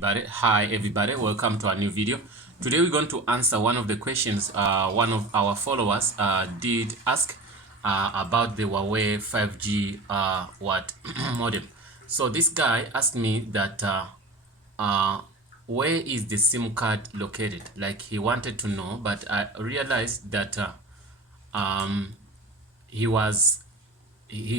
Hi everybody, welcome to a new video. Today we're going to answer one of the questions one of our followers did ask about the Huawei 5G modem. So this guy asked me that where is the SIM card located? Like he wanted to know, but I realized that um, he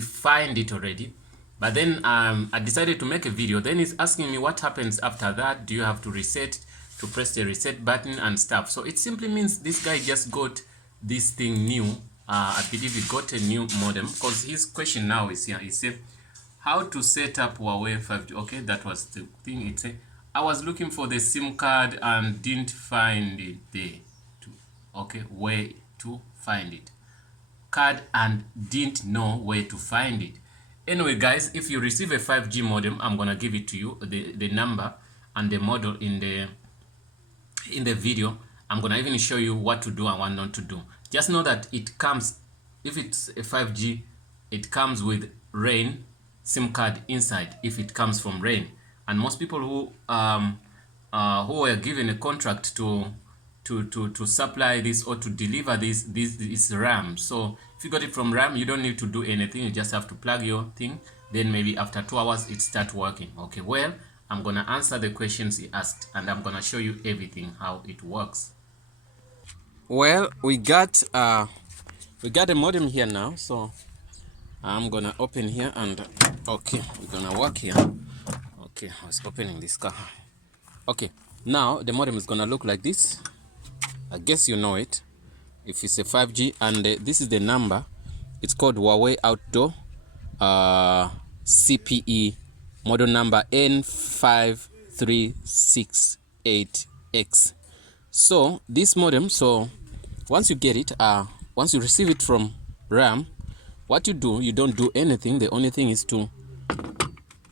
find it already, but then I decided to make a video. Then he's asking me what happens after that. Do you have to reset, to press the reset button and stuff? So it simply means this guy just got this thing new. I believe he got a new modem, because his question now is here. He said how to set up Huawei 5G. Okay, that was the thing. It said I was looking for the SIM card and didn't find it there. Okay, where to find it? Card and didn't know where to find it. Anyway guys, if you receive a 5G modem, I'm gonna give it to you, the number and the model in the video. I'm gonna even show you what to do and what not to do. Just know that it comes, if it's a 5G, it comes with RAIN SIM card inside if it comes from RAIN. And most people who were given a contract to supply this or to deliver this RAM. So if you got it from RAM, you don't need to do anything. You just have to plug your thing. Then maybe after 2 hours it start working. Okay, well, I'm gonna answer the questions he asked, and I'm gonna show you everything how it works. Well, we got a modem here now, so I'm gonna open here and okay, we're gonna work here. Okay, I was opening this car. Okay, now the modem is gonna look like this. I guess you know it if it's a 5G, and this is the number. It's called Huawei Outdoor CPE model number N5368X. So this modem, so once you get it, once you receive it from RAM, what you do, you don't do anything. The only thing is to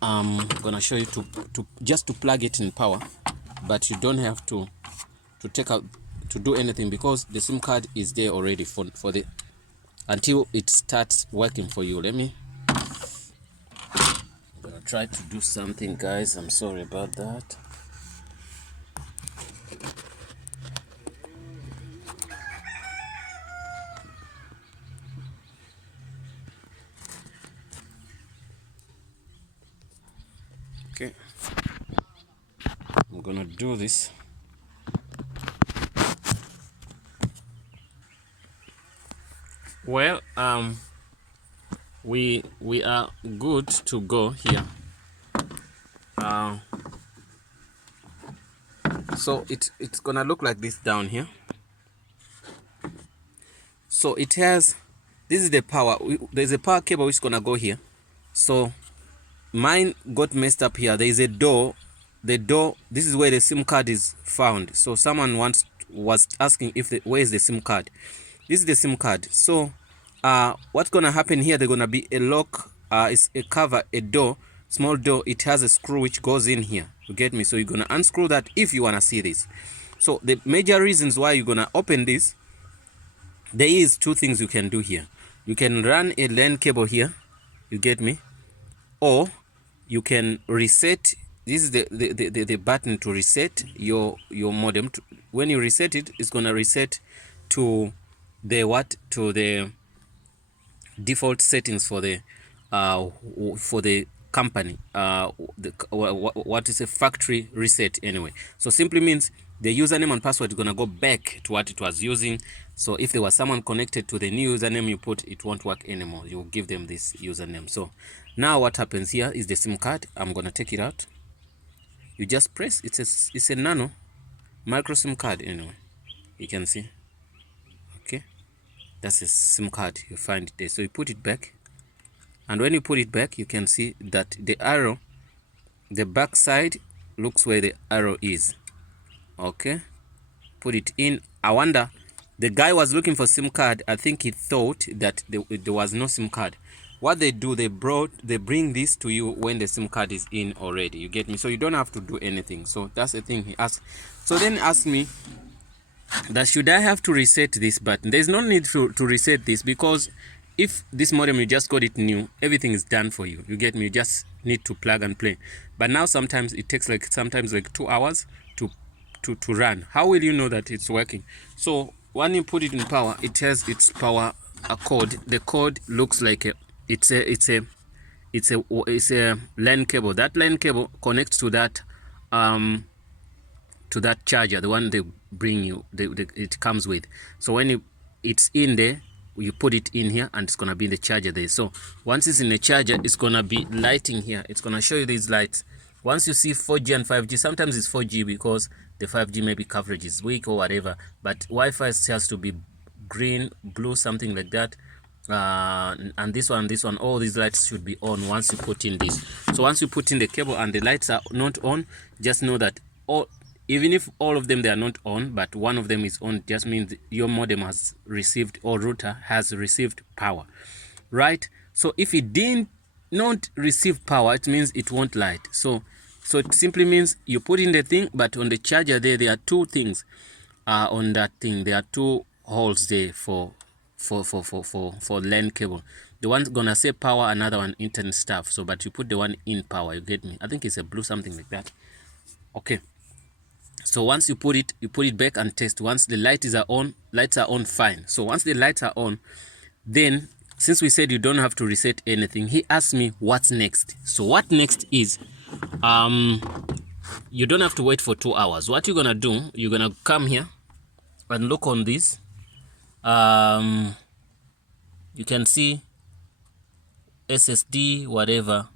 gonna show you to just to plug it in power, but you don't have to take out to do anything, because the SIM card is there already for the until it starts working for you. I'm gonna try to do something, guys. I'm sorry about that. Okay, I'm gonna do this. Well, we are good to go here. So it's gonna look like this down here. So it has, this is the power. There's a power cable which is gonna go here. So mine got messed up here. There is a door. The door, this is where the SIM card is found. So someone was asking if where is the SIM card. This is the SIM card. So what's gonna happen here, there's gonna be a lock, it's a cover, a door, small door. It has a screw which goes in here, you get me? So you're gonna unscrew that if you wanna see this. So the major reasons why you're gonna open this, there is two things you can do here. You can run a LAN cable here, you get me, or you can reset. This is the button to reset your modem. When you reset it, it's gonna reset to the default settings for the company. What is a factory reset anyway. So simply means the username and password is gonna go back to what it was using. So if there was someone connected to the new username you put, it won't work anymore. You give them this username. So now what happens here is the SIM card. I'm gonna take it out. You just press. It's a nano micro SIM card anyway. You can see. Okay, that's a SIM card. You find it there. So you put it back, and when you put it back, you can see that the arrow, the back side looks where the arrow is. Okay, put it in. I wonder, the guy was looking for SIM card. I think he thought that there was no SIM card. What they do, they bring this to you when the SIM card is in already, you get me? So you don't have to do anything. So that's the thing he asked. So then ask me that should I have to reset this button. There's no need to reset this, because if this modem you just got it new, everything is done for you. You get me? You just need to plug and play. But now sometimes it takes like 2 hours to run. How will you know that it's working? So when you put it in power, it has its power code. The code looks like it's a LAN cable. That LAN cable connects to that charger, the one they bring you, it comes with. So when it's in there, you put it in here and it's gonna be in the charger there. So once it's in the charger, it's gonna be lighting here. It's gonna show you these lights. Once you see 4G and 5G, sometimes it's 4G because the 5G maybe coverage is weak or whatever, but Wi-Fi has to be green, blue, something like that. And this one, all these lights should be on once you put in this. So once you put in the cable and the lights are not on, just know that even if all of them they are not on, but one of them is on, just means your modem has received, or router has received power, right? So if it did not receive power, it means it won't light. So it simply means you put in the thing, but on the charger there are two things on that thing. There are two holes there for LAN cable. The one's gonna say power, another one internet stuff. So but you put the one in power, you get me? I think it's a blue, something like that. Okay. So once you put it back and test. Once the lights are on, fine. So once the lights are on, then since we said you don't have to reset anything, he asked me what's next. So what next is, you don't have to wait for 2 hours. What you're gonna do, you're gonna come here and look on this. You can see SSD, whatever.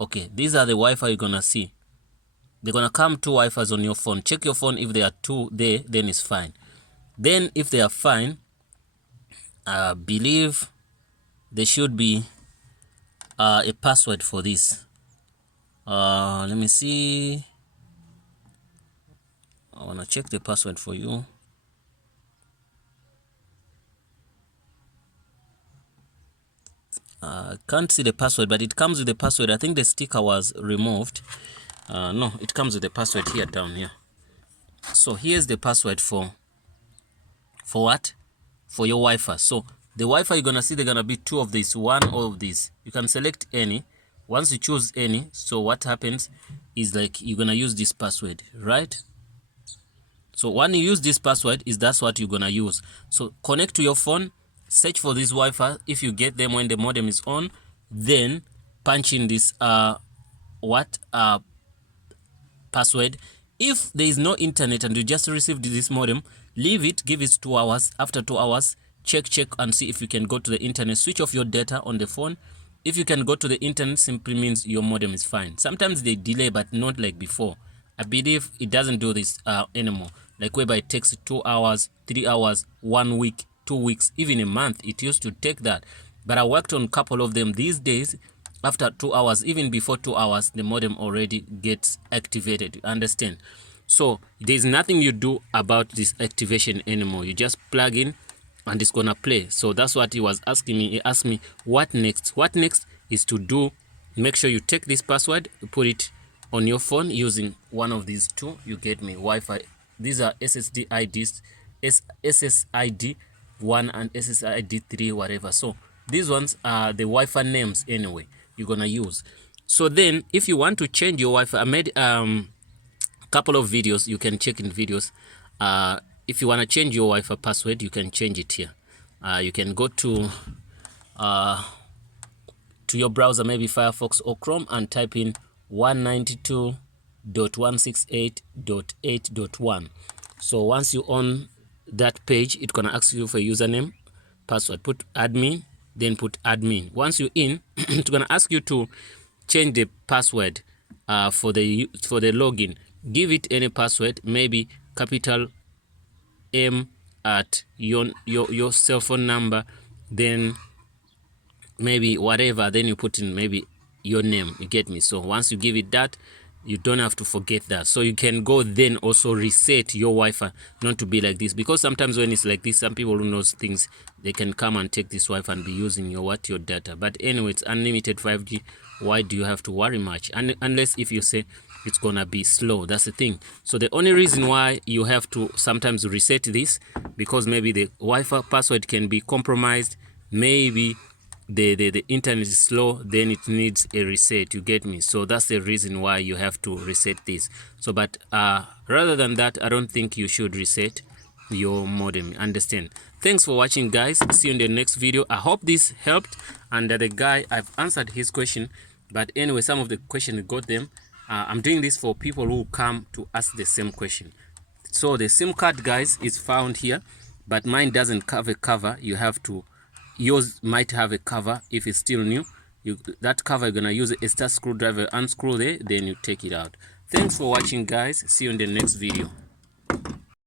Okay, these are the Wi-Fi you're gonna see. They're gonna come 2 Wi-Fi's on your phone. Check your phone. If there are 2 there, then it's fine. Then if they are fine, I believe there should be a password for this. Let me see. I wanna check the password for you. I can't see the password, but it comes with the password. I think the sticker was removed. No, it comes with the password here down here. So here's the password for what? For your Wi-Fi. So the Wi-Fi you're gonna see, they're gonna be 2 of these, 1 of these. You can select any. Once you choose any, so what happens is like you're gonna use this password, right? So when you use this password, that's what you're gonna use. So connect to your phone, search for this Wi-Fi. If you get them when the modem is on, then punch in this password. If there is no internet and you just received this modem, leave it, give it 2 hours. After 2 hours, check and see if you can go to the internet. Switch off your data on the phone. If you can go to the internet, simply means your modem is fine. Sometimes they delay, but not like before. I believe it doesn't do this anymore, like whereby it takes 2 hours, 3 hours, 1 week, 2 weeks, even a month. It used to take that, but I worked on a couple of them. These days, after 2 hours, even before 2 hours, the modem already gets activated. You understand? So there's nothing you do about this activation anymore. You just plug in and it's gonna play. So that's what he was asking me. He asked me what next. What next is to do, make sure you take this password, put it on your phone using one of these 2. You get me? Wi-Fi. These are SSD IDs, SSID 1 and SSID 3, whatever. So these ones are the Wi-Fi names anyway you're gonna use. So then if you want to change your Wi-Fi, I made couple of videos. You can check in videos. If you want to change your Wi-Fi password, you can change it here. You can go to your browser, maybe Firefox or Chrome, and type in 192.168.8.1. so once you on that page, it's gonna ask you for username, password. Put admin, then put admin. Once you're in, it's gonna ask you to change the password for the login. Give it any password, maybe capital M at your cell phone number, then maybe whatever, then you put in maybe your name. You get me? So once you give it that, you don't have to forget that. So you can go then also reset your Wi-Fi not to be like this, because sometimes when it's like this, some people who knows things, they can come and take this Wi-Fi and be using your data. But anyway, it's unlimited 5G. Why do you have to worry much? And unless if you say it's gonna be slow, that's the thing. So the only reason why you have to sometimes reset this, because maybe the Wi-Fi password can be compromised, maybe the internet is slow, then it needs a reset, you get me? So that's the reason why you have to reset this. So but rather than that, I don't think you should reset your modem, understand? Thanks for watching, guys. See you in the next video. I hope this helped, and the guy, I've answered his question, but anyway, some of the questions got them. I'm doing this for people who come to ask the same question. So the SIM card, guys, is found here, but mine doesn't have a cover. You have to, yours might have a cover if it's still new. That cover, you're gonna use a star screwdriver, unscrew there, then you take it out. Thanks for watching, guys. See you in the next video.